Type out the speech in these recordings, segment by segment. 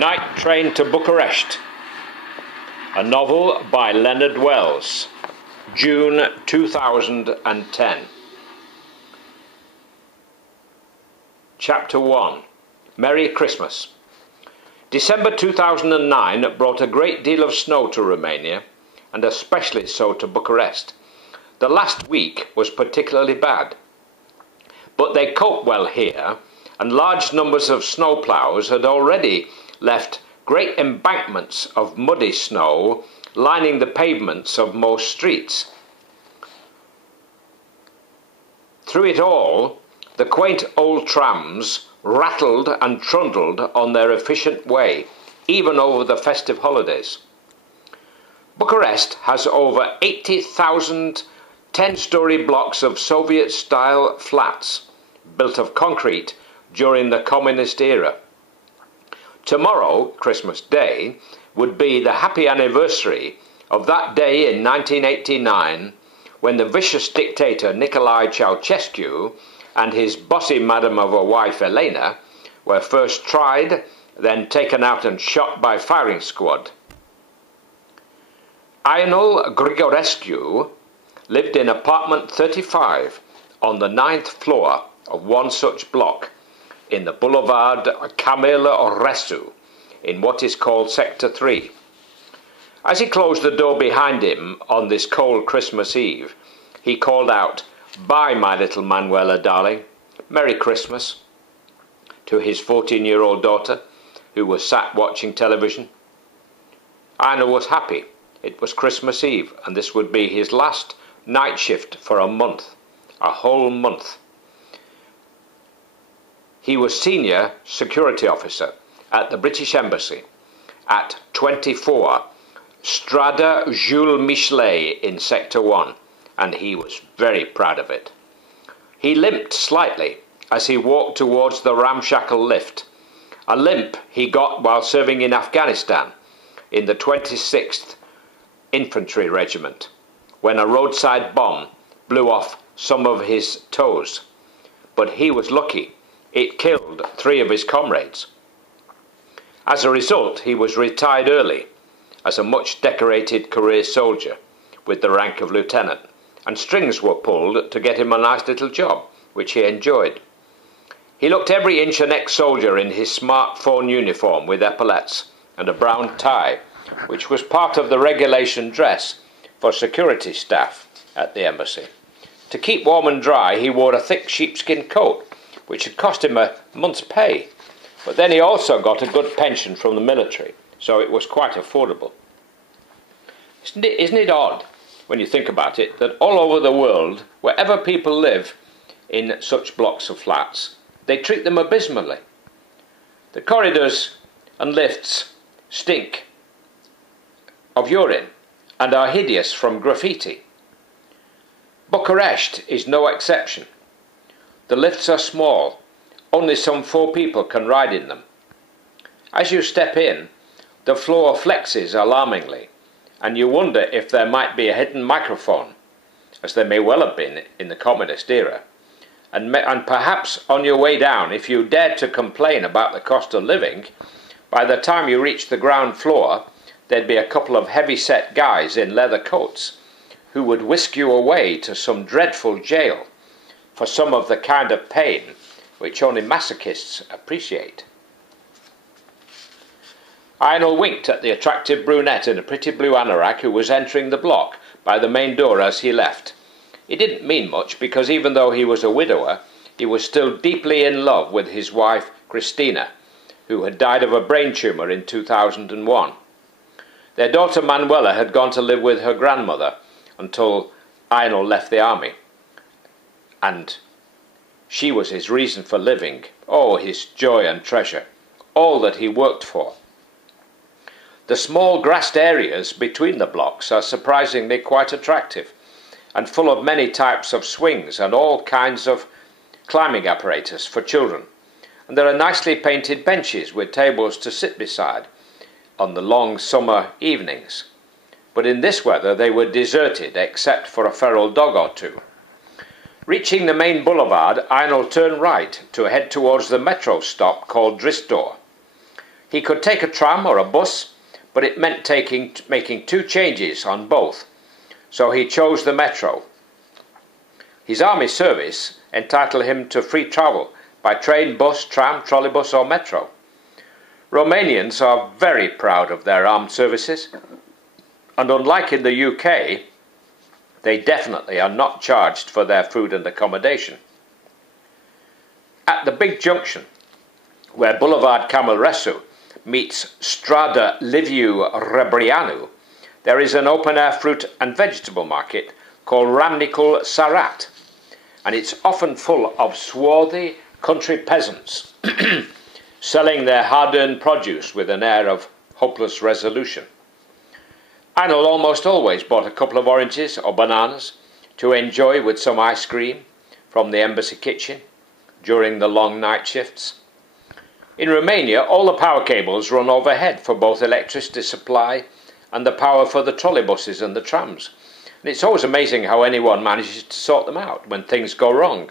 Night Train to Bucharest, a novel by Leonard, June 2010. Chapter 1. Merry Christmas. December 2009 brought a great deal of snow to Romania, and especially so to Bucharest. The last week was particularly bad. But they coped well here, and large numbers of snowplows had already left great embankments of muddy snow lining the pavements of most streets. Through it all, the quaint old trams rattled and trundled on their efficient way, even over the festive holidays. Bucharest has over 80,000 10-story blocks of Soviet-style flats, built of concrete during the communist era. Tomorrow, Christmas Day, would be the happy anniversary of that day in 1989 when the vicious dictator Leonard and his bossy madam of a wife Elena were first tried, then taken out and shot by firing squad. Leonard lived in apartment 35 on the 9th floor of one such block in the boulevard Romania.Chapter in what is called Sector 3. As he closed the door behind him on this cold Christmas Eve, he called out, "Bye, my little Manuela, darling. Merry Christmas," to his 14-year-old daughter, who was sat watching television. Aina was happy. It was Christmas Eve, and this would be his last night shift for a month, a whole month. He was senior security officer at the British Embassy at 24 Strada Jules Michelet in Sector 1, and he was very proud of it. He limped slightly as he walked towards the ramshackle lift, a limp he got while serving in Afghanistan in the 26th Infantry Regiment, when a roadside bomb blew off some of his toes. But he was lucky. It killed 3 of his comrades. As a result, he was retired early as a much decorated career soldier with the rank of lieutenant, and strings were pulled to get him a nice little job, which he enjoyed. He looked every inch an ex-soldier in his smartphone uniform with epaulettes and a brown tie, which was part of the regulation dress for security staff at the embassy. To keep warm and dry, he wore a thick sheepskin coat, which had cost him a month's pay. But then he also got a good pension from the military, so it was quite affordable. Isn't it odd, when you think about it, that all over the world, wherever people live in such blocks of flats, they treat them abysmally? The corridors and lifts stink of urine and are hideous from graffiti. Bucharest is no exception. The lifts are small. Only some 4 people can ride in them. As you step in, the floor flexes alarmingly, and you wonder if there might be a hidden microphone, as there may well have been in the communist era. And perhaps on your way down, if you dared to complain about the cost of living, by the time you reached the ground floor, there'd be a couple of heavy-set guys in leather coats who would whisk you away to some dreadful jail for some of the kind of pain which only masochists appreciate. Lionel winked at the attractive brunette in a pretty blue anorak who was entering the block by the main door as he left. It didn't mean much, because even though he was a widower, he was still deeply in love with his wife Christina, who had died of a brain tumour in 2001. Their daughter Manuela had gone to live with her grandmother until Lionel left the army, and she was his reason for living, his joy and treasure, all that he worked for. The small grassed areas between the blocks are surprisingly quite attractive, and full of many types of swings and all kinds of climbing apparatus for children, and there are nicely painted benches with tables to sit beside on the long summer evenings. But in this weather they were deserted except for a feral dog or 2. Reaching the main boulevard, Lionel turned right to head towards the metro stop called Dristor. He could take a tram or a bus, but it meant making 2 changes on both, so he chose the metro. His army service entitled him to free travel by train, bus, tram, trolleybus or metro. Romanians are very proud of their armed services, and unlike in the UK, they definitely are not charged for their food and accommodation. At the big junction, where Boulevard Camilresu meets Strada Liviu Rebreanu, there is an open-air fruit and vegetable market called Ramnicul Sarat, and it's often full of swarthy country peasants selling their hard-earned produce with an air of hopeless resolution. Arnold almost always bought a couple of oranges or bananas to enjoy with some ice cream from the embassy kitchen during the long night shifts. In Romania, all the power cables run overhead for both electricity supply and the power for the trolleybuses and the trams. And it's always amazing how anyone manages to sort them out when things go wrong.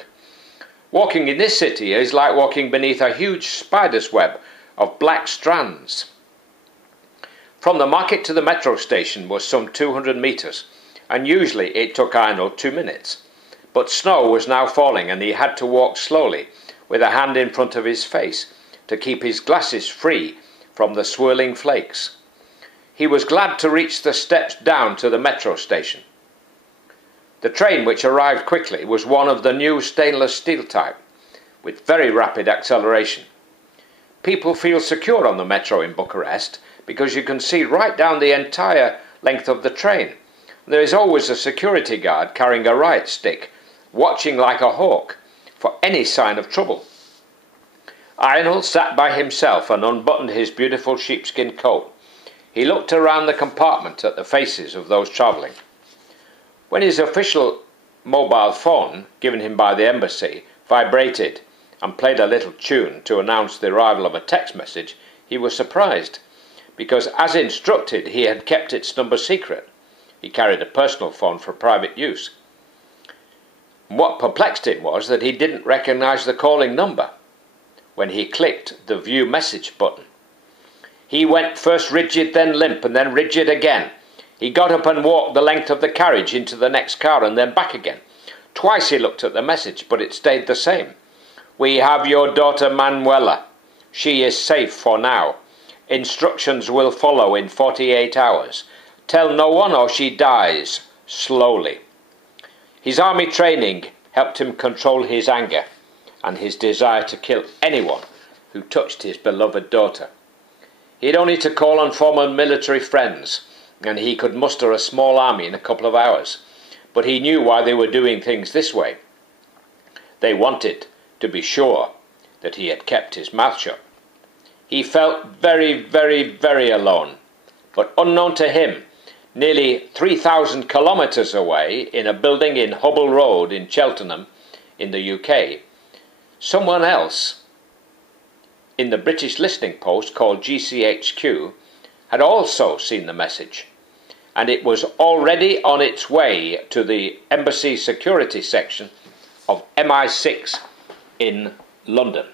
Walking in this city is like walking beneath a huge spider's web of black strands. From the market to the metro station was some 200 metres, and usually it took Arnold 2 minutes. But snow was now falling and he had to walk slowly with a hand in front of his face to keep his glasses free from the swirling flakes. He was glad to reach the steps down to the metro station. The train, which arrived quickly, was one of the new stainless steel type, with very rapid acceleration. People feel secure on the metro in Bucharest because you can see right down the entire length of the train. There is always a security guard carrying a riot stick, watching like a hawk for any sign of trouble. Arnold sat by himself and unbuttoned his beautiful sheepskin coat. He looked around the compartment at the faces of those travelling. When his official mobile phone, given him by the embassy, vibrated and played a little tune to announce the arrival of a text message, he was surprised, because as instructed he had kept its number secret. He carried a personal phone for private use. What perplexed him was that he didn't recognise the calling number when he clicked the View Message button. He went first rigid, then limp, and then rigid again. He got up and walked the length of the carriage into the next car and then back again. Twice he looked at the message, but it stayed the same. "We have your daughter Manuela. She is safe for now. Instructions will follow in 48 hours. Tell no one or she dies slowly." His army training helped him control his anger and his desire to kill anyone who touched his beloved daughter. He had only to call on former military friends, and he could muster a small army in a couple of hours. But he knew why they were doing things this way. They wanted to be sure that he had kept his mouth shut. He felt very, very, very alone. But unknown to him, nearly 3,000 kilometres away, in a building in Hubble Road in Cheltenham, in the UK, someone else in the British listening post called GCHQ had also seen the message, and it was already on its way to the embassy security section of MI6 in London.